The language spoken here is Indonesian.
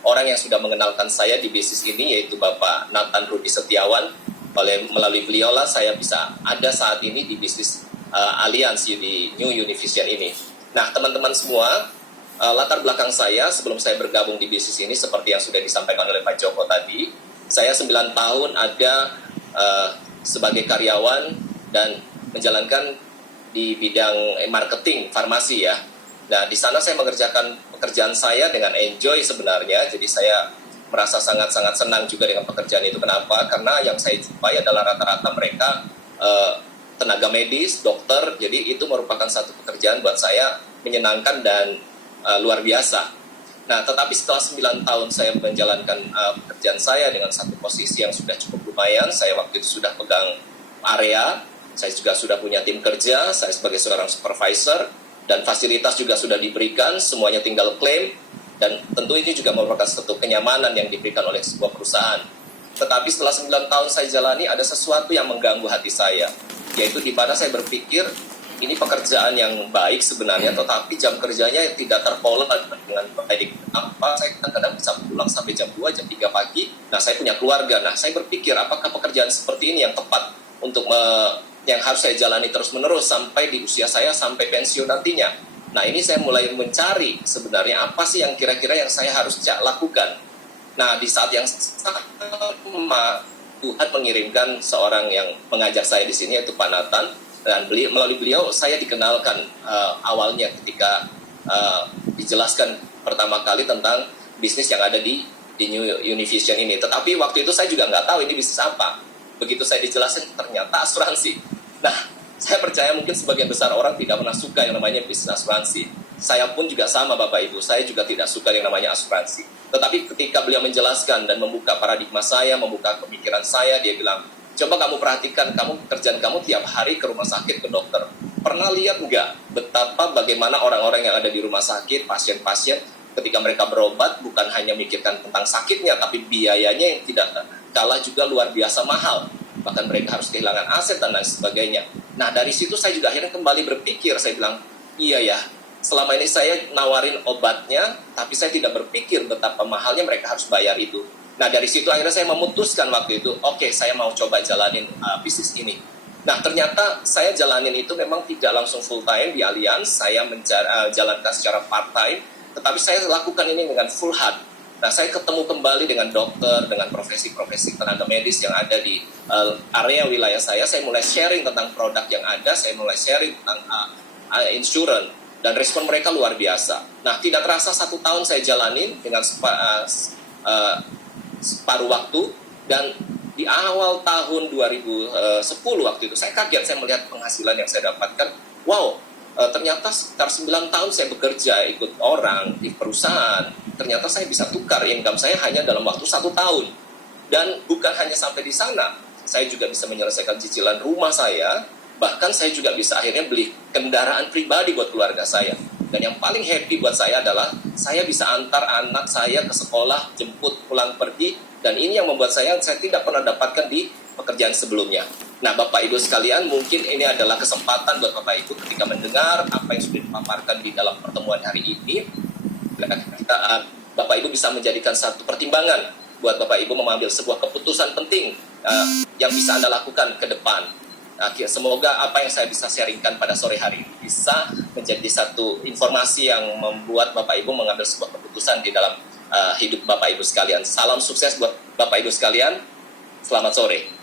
Orang yang sudah mengenalkan saya di bisnis ini yaitu Bapak Nathan Rudi Setiawan. Melalui beliau lah saya bisa ada saat ini di bisnis Allianz di New Univision ini. Nah, teman-teman semua, latar belakang saya sebelum saya bergabung di bisnis ini seperti yang sudah disampaikan oleh Pak Joko tadi, saya 9 tahun ada sebagai karyawan dan menjalankan di bidang marketing farmasi ya. Nah, di sana saya mengerjakan pekerjaan saya dengan enjoy sebenarnya. Jadi saya merasa sangat-sangat senang juga dengan pekerjaan itu. Kenapa? Karena yang saya jumpai adalah rata-rata mereka tenaga medis, dokter. Jadi itu merupakan satu pekerjaan buat saya menyenangkan dan luar biasa. Nah, tetapi setelah 9 tahun saya menjalankan pekerjaan saya dengan satu posisi yang sudah cukup lumayan. Saya waktu itu sudah pegang area, saya juga sudah punya tim kerja, saya sebagai seorang supervisor, dan fasilitas juga sudah diberikan, semuanya tinggal klaim, dan tentu ini juga merupakan satu kenyamanan yang diberikan oleh sebuah perusahaan. Tetapi setelah 9 tahun saya jalani, ada sesuatu yang mengganggu hati saya, yaitu di mana saya berpikir, ini pekerjaan yang baik sebenarnya, tetapi jam kerjanya tidak terpola dengan baik. Apa saya kadang-kadang bisa pulang sampai jam 2, jam 3 pagi, nah saya punya keluarga, nah saya berpikir apakah pekerjaan seperti ini yang tepat untuk yang harus saya jalani terus-menerus sampai di usia saya sampai pensiun nantinya. Nah, ini saya mulai mencari sebenarnya apa sih yang kira-kira yang saya harus lakukan. Nah, di saat yang sama Tuhan mengirimkan seorang yang mengajar saya di sini yaitu Pak Nathan, dan melalui beliau saya dikenalkan awalnya ketika dijelaskan pertama kali tentang bisnis yang ada di New Univision ini. Tetapi waktu itu saya juga nggak tahu ini bisnis apa. Begitu saya dijelaskan ternyata asuransi. Nah, saya percaya mungkin sebagian besar orang tidak pernah suka yang namanya bisnis asuransi. Saya pun juga sama Bapak Ibu, saya juga tidak suka yang namanya asuransi. Tetapi ketika beliau menjelaskan dan membuka paradigma saya, membuka pemikiran saya, dia bilang, coba kamu perhatikan, pekerjaan kamu tiap hari ke rumah sakit, ke dokter. Pernah lihat nggak betapa bagaimana orang-orang yang ada di rumah sakit, pasien-pasien, ketika mereka berobat, bukan hanya mikirkan tentang sakitnya, tapi biayanya yang tidak kalah juga luar biasa mahal. Bahkan mereka harus kehilangan aset dan lain sebagainya. Nah, dari situ saya juga akhirnya kembali berpikir, saya bilang, iya ya, selama ini saya nawarin obatnya, tapi saya tidak berpikir betapa mahalnya mereka harus bayar itu. Nah, dari situ akhirnya saya memutuskan waktu itu, oke, saya mau coba jalanin bisnis ini. Nah, ternyata saya jalanin itu memang tidak langsung full time di Allianz, saya jalankan secara part time, tetapi saya lakukan ini dengan full heart. Nah, saya ketemu kembali dengan dokter, dengan profesi-profesi tenaga medis yang ada di area wilayah saya mulai sharing tentang produk yang ada, saya mulai sharing tentang insurance, dan respon mereka luar biasa. Nah, tidak terasa 1 tahun saya jalanin dengan separuh waktu, dan di awal tahun 2010 waktu itu, saya kaget, saya melihat penghasilan yang saya dapatkan, wow, ternyata sekitar 9 tahun saya bekerja ikut orang di perusahaan, ternyata saya bisa tukar income saya hanya dalam waktu 1 tahun. Dan bukan hanya sampai di sana, saya juga bisa menyelesaikan cicilan rumah saya, bahkan saya juga bisa akhirnya beli kendaraan pribadi buat keluarga saya. Dan yang paling happy buat saya adalah saya bisa antar anak saya ke sekolah, jemput, pulang pergi, dan ini yang membuat saya tidak pernah dapatkan di pekerjaan sebelumnya. Nah, Bapak Ibu sekalian, mungkin ini adalah kesempatan buat Bapak Ibu ketika mendengar apa yang sudah dipaparkan di dalam pertemuan hari ini. Bapak Ibu bisa menjadikan satu pertimbangan buat Bapak Ibu mengambil sebuah keputusan penting yang bisa Anda lakukan ke depan. Semoga apa yang saya bisa sharingkan pada sore hari ini bisa menjadi satu informasi yang membuat Bapak Ibu mengambil sebuah keputusan di dalam hidup Bapak Ibu sekalian. Salam sukses buat Bapak Ibu sekalian. Selamat sore.